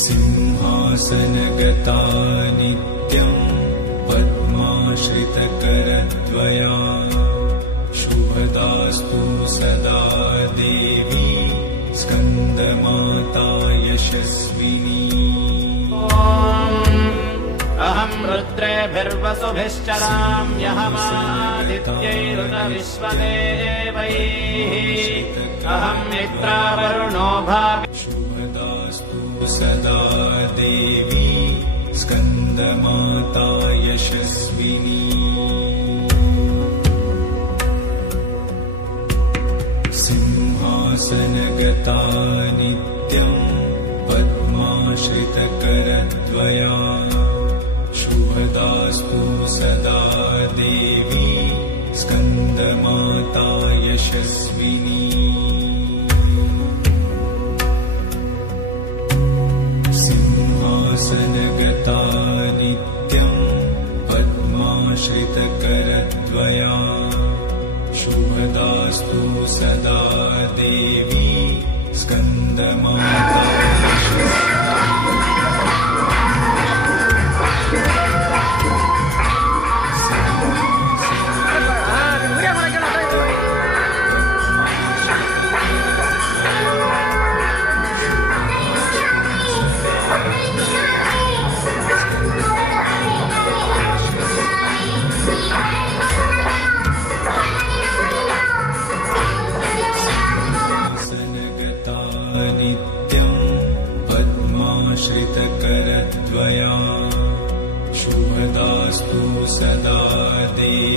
सिंहासनगता नित्यं पद्माश्रितकरद्वया शुभदास्तु सदा देवी स्कन्दमाता यशस्विनी। अहं रुद्रेभिर्वसुभिश्चराम्यहमादित्यैरुतविश्वदेवैः अहं मित्रावरुणो भावि शुभदास्तु सदा देवी स्कन्दमाता यशस्विनी। सिंहासनगता नित्यं पद्माश्रितकरद्वया शुभदास्तु सदा देवी स्कन्दमाता यशस्विनी। सिंहासनगता नित्यं पद्माश्रितकरद्वया शुभदास्तु सदा देवी स्कन्दमाता नित्यं पद्माश्रितकरद्वया शुभदास्तु सदा देवी